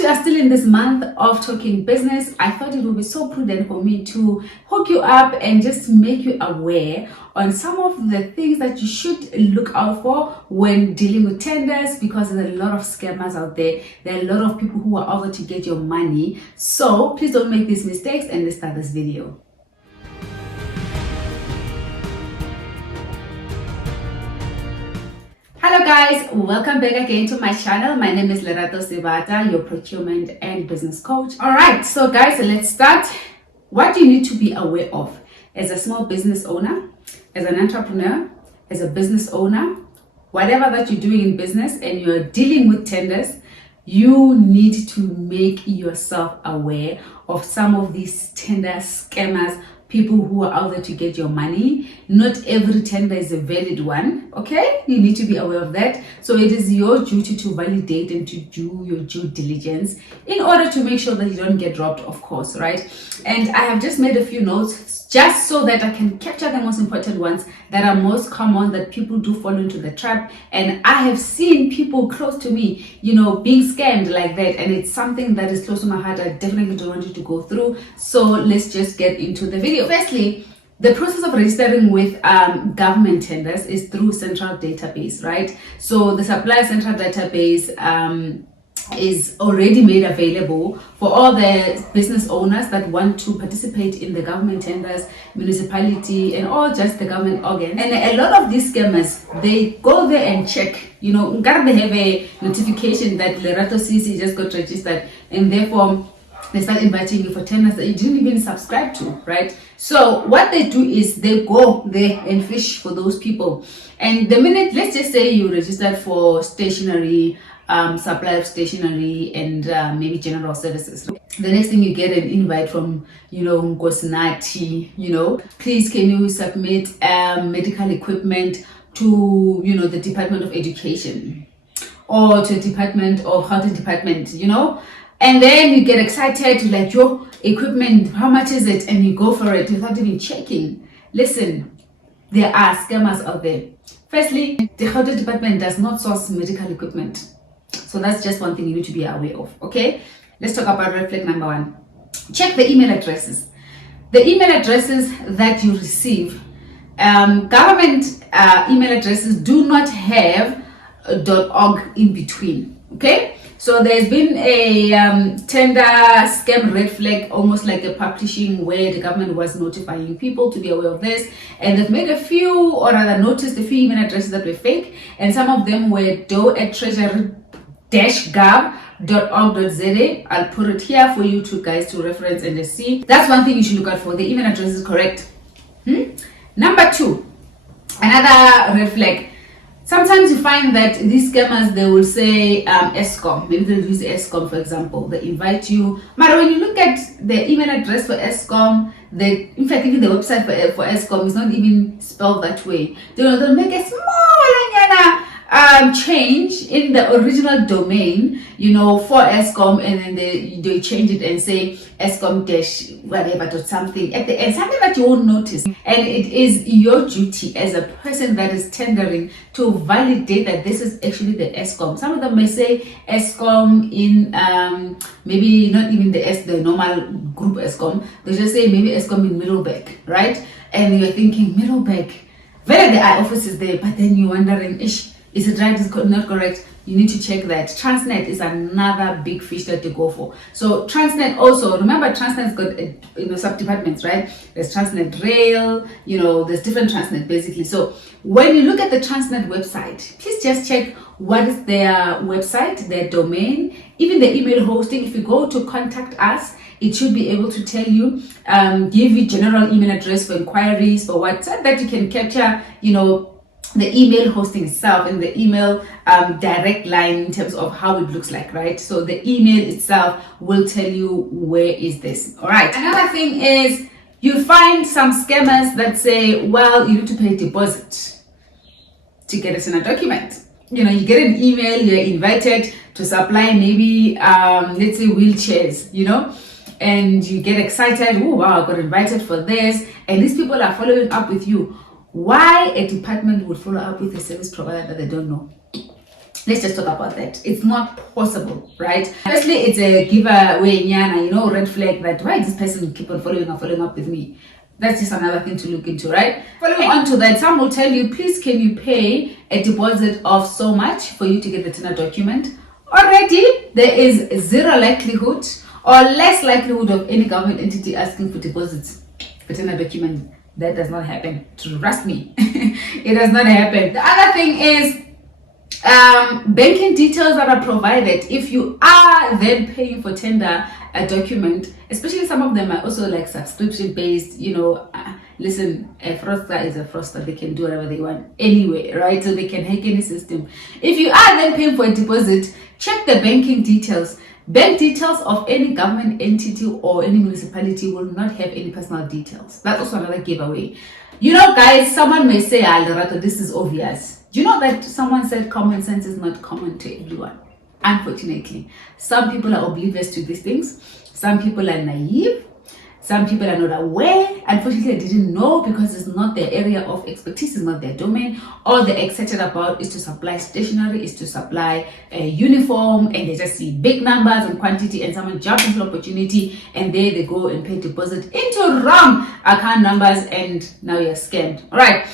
we are still in this month of talking business, I thought it would be so prudent for me to hook you up and just make you aware on some of the things that you should look out for when dealing with tenders, because there's a lot of scammers out there. There are a lot of people who are out there to get your money. So please don't make these mistakes, and let's start this video. Hello guys, welcome back again to my channel. My name is Lerato Sebata, your procurement and business coach. Alright, so guys, let's start. What do you need to be aware of as a small business owner, as an entrepreneur, as a business owner, whatever that you're doing in business and you're dealing with tenders? You need to make yourself aware of some of these tender scammers, people who are out there to get your money. Not every tender is a valid one, okay? You need to be aware of that. So it is your duty to validate and to do your due diligence in order to make sure that you don't get robbed, of course, right? And I have just made a few notes just so that I can capture the most important ones that are most common that people do fall into the trap. And I have seen people close to me, being scammed like that. And it's something that is close to my heart. I definitely don't want you to go through. So let's just get into the video. Firstly, the process of registering with government tenders is through central database, right? So the supplier central database is already made available for all the business owners that want to participate in the government tenders, municipality, and all just the government organs. And a lot of these scammers, they go there and check, they have a notification that Lerato CC just got registered, and therefore they start inviting you for tenders that you didn't even subscribe to, right? So what they do is they go there and fish for those people. And the minute, let's just say you registered for stationery, supply of stationery and maybe general services. The next thing you get an invite from, Nkosnati, please can you submit medical equipment to, the Department of Education or to the Department of Housing Department, and then you get excited, like, your equipment, how much is it? And you go for it without even checking. Listen, there are scammers out there. Firstly, the Housing Department does not source medical equipment. So that's just one thing you need to be aware of, okay? Let's talk about red flag number one. Check the email addresses. The email addresses that you receive, government email addresses do not have .org in between, okay? So there's been a tender scam red flag, almost like a publishing, where the government was notifying people to be aware of this, and they've made a few, or rather noticed a few email addresses that were fake, and some of them were do@treasury-gov.org.za. I'll put it here for you two guys to reference and just see. That's one thing you should look out for. The email address is correct. Number two, another red flag. Sometimes you find that these scammers, they will say ESCOM. Maybe they'll use ESCOM, for example. They invite you. But when you look at the email address for ESCOM, in fact, even the website for ESCOM is not even spelled that way. They'll make a small change in the original domain, for ESCOM, and then they change it and say ESCOM dash whatever or something at the end, something that you won't notice. And it is your duty as a person that is tendering to validate that this is actually the ESCOM. Some of them may say ESCOM in maybe not even the normal group ESCOM. They just say maybe ESCOM in Middleburg, right? And you're thinking Middleburg, where are the offices there? But then you're wondering, is it right? Is it not correct? You need to check that. Transnet is another big fish that to go for. So Transnet also, remember Transnet's got sub-departments, right? There's Transnet Rail, there's different Transnet basically. So when you look at the Transnet website, please just check what is their website, their domain, even the email hosting. If you go to contact us, it should be able to tell you, give you general email address for inquiries, for what, so that you can capture, the email hosting itself and the email direct line in terms of how it looks like, right? So the email itself will tell you where is this. All right. Another thing is you find some scammers that say, well, you need to pay a deposit to get us in a document. You get an email, you're invited to supply maybe, let's say wheelchairs, and you get excited. Oh, wow, I got invited for this. And these people are following up with you. Why a department would follow up with a service provider that they don't know? Let's just talk about that. It's not possible, right? Firstly, it's a giveaway, nyana, red flag that why this person keep on following up with me. That's just another thing to look into, right? Following on to that, some will tell you, please can you pay a deposit of so much for you to get the tender document. Already, there is zero likelihood or less likelihood of any government entity asking for deposits for tender document. That does not happen. Trust me, it does not happen. The other thing is, banking details that are provided if you are then paying for tender a document, especially some of them are also like subscription based. Listen, a fraudster is a fraudster. They can do whatever they want anyway, right? So they can hack any system. If you are then paying for a deposit, check the banking details. Bank details of any government entity or any municipality will not have any personal details. That's also another giveaway. Guys, someone may say, Lerato, this is obvious. Do you know that someone said common sense is not common to everyone? Unfortunately, some people are oblivious to these things. Some people are naive. Some people are not aware. Unfortunately, they didn't know because it's not their area of expertise, it's not their domain. All they're excited about is to supply stationery, is to supply a uniform, and they just see big numbers and quantity, and someone jumps into opportunity, and there they go and pay deposit into wrong account numbers, and now you're scammed. All right.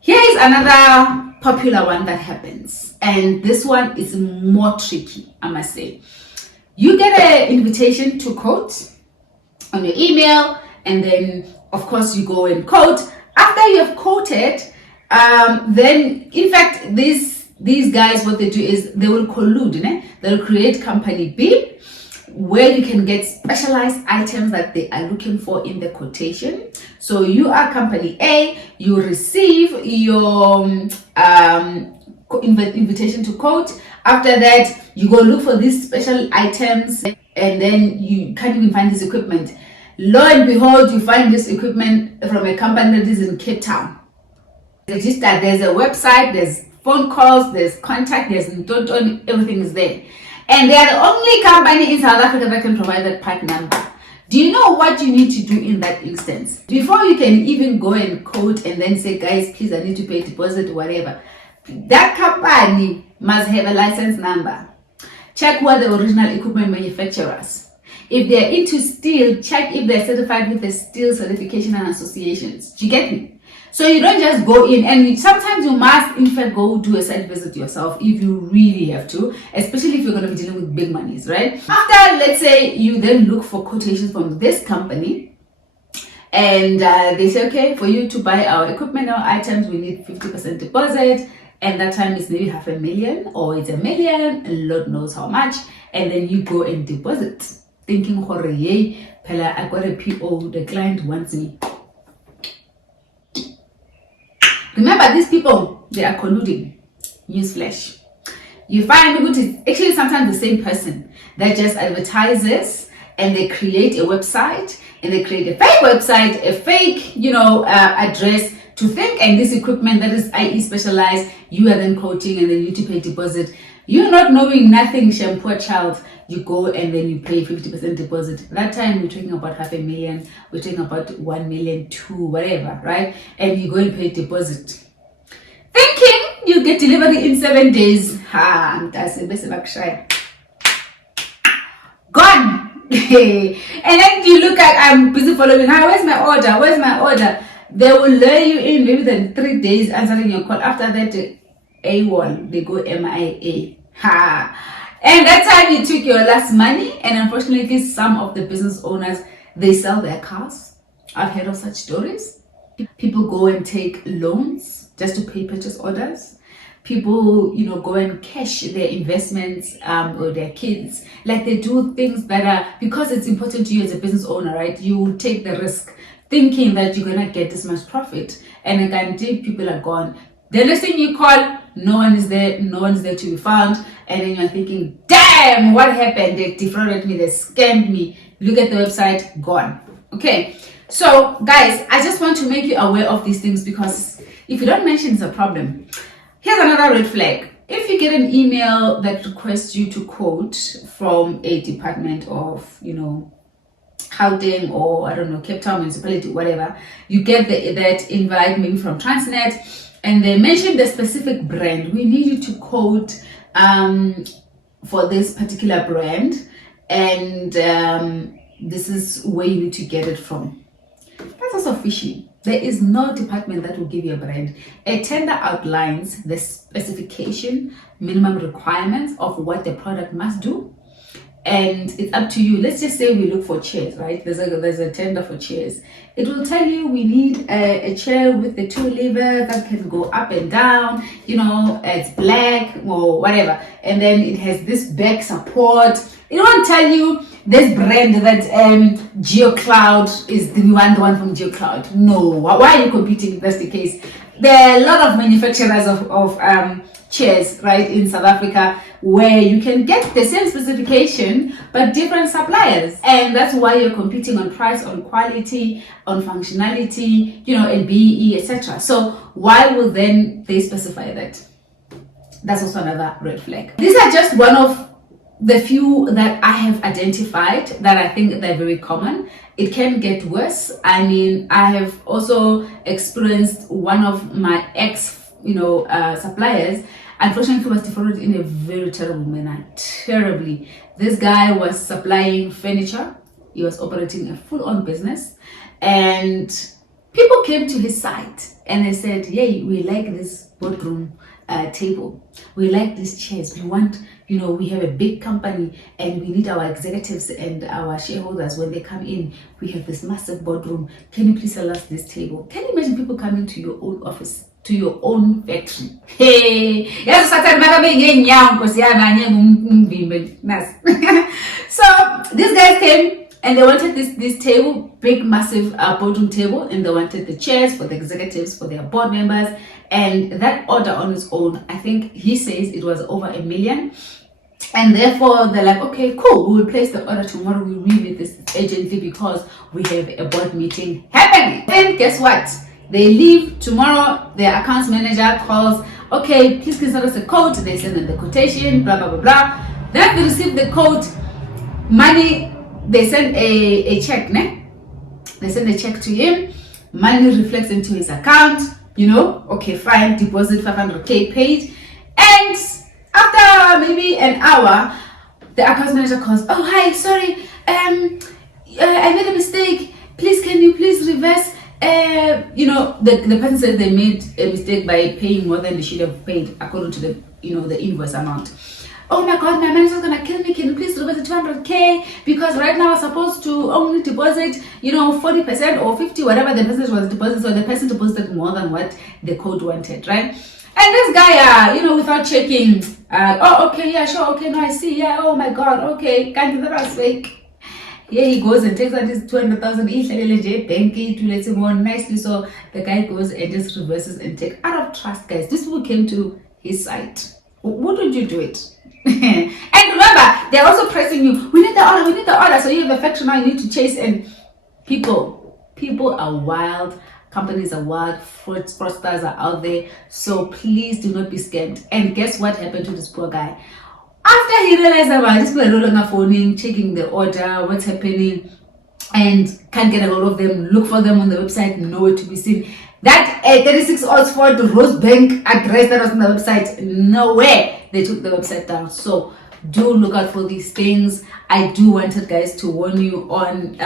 Here is another popular one that happens, and this one is more tricky, I must say. You get an invitation to quote on your email, and then of course you go and quote. After you have quoted, then in fact these guys, what they do is they will collude, they'll create company B where you can get specialized items that they are looking for in the quotation. So you are company A, you receive your invitation to quote. After that, you go look for these special items, and then you can't even find this equipment. Lo and behold, you find this equipment from a company that is in Cape Town. There's a website, there's phone calls, there's contact, there's everything is there. And they are the only company in South Africa that can provide that part number. Do you know what you need to do in that instance? Before you can even go and quote and then say, guys, please, I need to pay deposit, whatever. That company must have a license number. Check who are the original equipment manufacturers. If they're into steel, check if they're certified with the Steel Certification and Associations. Do you get me? So you don't just go in, and sometimes you must in fact go do a site visit yourself if you really have to, especially if you're going to be dealing with big monies, right? After, let's say, you then look for quotations from this company, and they say, okay, for you to buy our equipment, our items, we need 50% deposit, and that time is maybe 500,000 or it's 1 million, and Lord knows how much, and then you go and deposit, thinking, yay, I got a PO, the client wants me. Remember, these people, they are colluding. Newsflash. You find it's actually sometimes the same person that just advertises, and they create a website, and they create a fake website, a fake, address to think, and this equipment that is IE specialized, you are then quoting, and then you to pay deposit. You're not knowing nothing, shampoo child. You go and then you pay 50% deposit. That time we're talking about 500,000, we're talking about 1 million, 2, whatever, right? And you go and pay deposit, thinking you get delivery in 7 days. Gone. And then you look at, I'm busy following, where's my order? They will lure you in maybe then 3 days answering your call. After that, AWOL, they go MIA. And that time you took your last money, and unfortunately some of the business owners, they sell their cars. I've heard of such stories. People go and take loans just to pay purchase orders. People, go and cash their investments or their kids. Like they do things that are, because it's important to you as a business owner, right? You take the risk thinking that you're going to get this much profit. And I guarantee people are gone. The next thing you call, no one is there to be found, and then you're thinking, damn, what happened? They defrauded me, they scammed me. Look at the website, gone. Okay, so guys, I just want to make you aware of these things, because if you don't mention, it's a problem. Here's another red flag. If you get an email that requests you to quote from a department of, Gauteng or, I don't know, Cape Town municipality, whatever, you get that invite maybe from Transnet, and they mention the specific brand. We need you to quote for this particular brand, and this is where you need to get it from. That's also phishing. There is no department that will give you a brand. A tender outlines the specification, minimum requirements of what the product must do, and it's up to you. Let's just say we look for chairs, right? There's a tender for chairs. It will tell you we need a chair with the 2 levers that can go up and down, it's black or whatever, and then it has this back support. It won't tell you this brand that GeoCloud is the one from GeoCloud. No, why are you competing if that's the case? There are a lot of manufacturers of chairs, right, in South Africa, where you can get the same specification but different suppliers, and that's why you're competing on price, on quality, on functionality, and BEE, etc. So why will then they specify that? That's also another red flag. These are just one of the few that I have identified that I think they're very common. It can get worse. I mean, I have also experienced one of my suppliers, unfortunately, was defrauded in a very terrible manner. Terribly. This guy was supplying furniture. He was operating a full-on business, and people came to his site and they said, "Hey, we like this boardroom table. We like these chairs. We want, we have a big company and we need our executives and our shareholders when they come in. We have this massive boardroom. Can you please sell us this table?" Can you imagine people coming to your own office, to your own factory? Hey, yes, so these guys came and they wanted this table, big, massive boardroom table, and they wanted the chairs for the executives, for their board members. And that order on its own, I think he says it was over $1 million. And therefore, they're like, okay, cool, we will place the order tomorrow. We'll meet this urgently because we have a board meeting happening. Then guess what? They leave tomorrow. Their accounts manager calls, okay, please can send us a quote. They send them the quotation, blah, blah, blah, blah. Then they receive the quote, money, they send a check, ne? They send a check to him. Money reflects into his account. Okay, fine, deposit 500k paid. And after maybe an hour, the account manager calls, oh, hi, sorry, I made a mistake. Please, can you please reverse? The person said they made a mistake by paying more than they should have paid according to the invoice amount. Oh my God, my manager's gonna kill me. Can you please deposit 200k? Because right now I'm supposed to only deposit, 40% or 50, whatever the person was deposited. So the person deposited more than what the code wanted, right? And this guy, without checking, oh, okay, yeah, sure, okay, no, I see, yeah, oh my God, okay, can't that was fake. Here he goes and takes out his 200,000 bank to let him on nicely. So the guy goes and just reverses and takes out of trust, guys. These people came to his site. Wouldn't you do it? And remember, they're also pressing you. We need the order. So you have a factory now, you need to chase. And people are wild. Companies are wild. Fraudsters are out there. So please do not be scammed. And guess what happened to this poor guy? After he realized about this, people are rolling up phoning, checking the order, what's happening, and can't get a hold of them. Look for them on the website, nowhere to be seen. That 36 Oxford Rosebank address that was on the website, nowhere. They took the website down. So do look out for these things. I do wanted guys to warn you on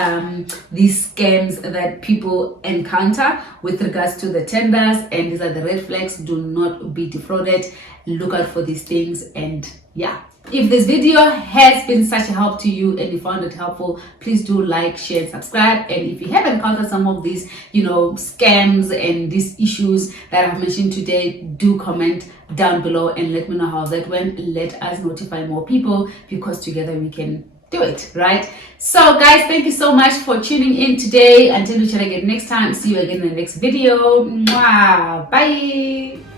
these scams that people encounter with regards to the tenders, and these are the red flags. Do not be defrauded. Look out for these things. And yeah, if this video has been such a help to you and you found it helpful, please do like, share, and subscribe. And if you have encountered some of these scams and these issues that I've mentioned today, do comment down below and let me know how that went. Let us notify more people, because together we can do it, right? So guys, thank you so much for tuning in today. Until we chat again next time, see you again in the next video. Mwah. Bye.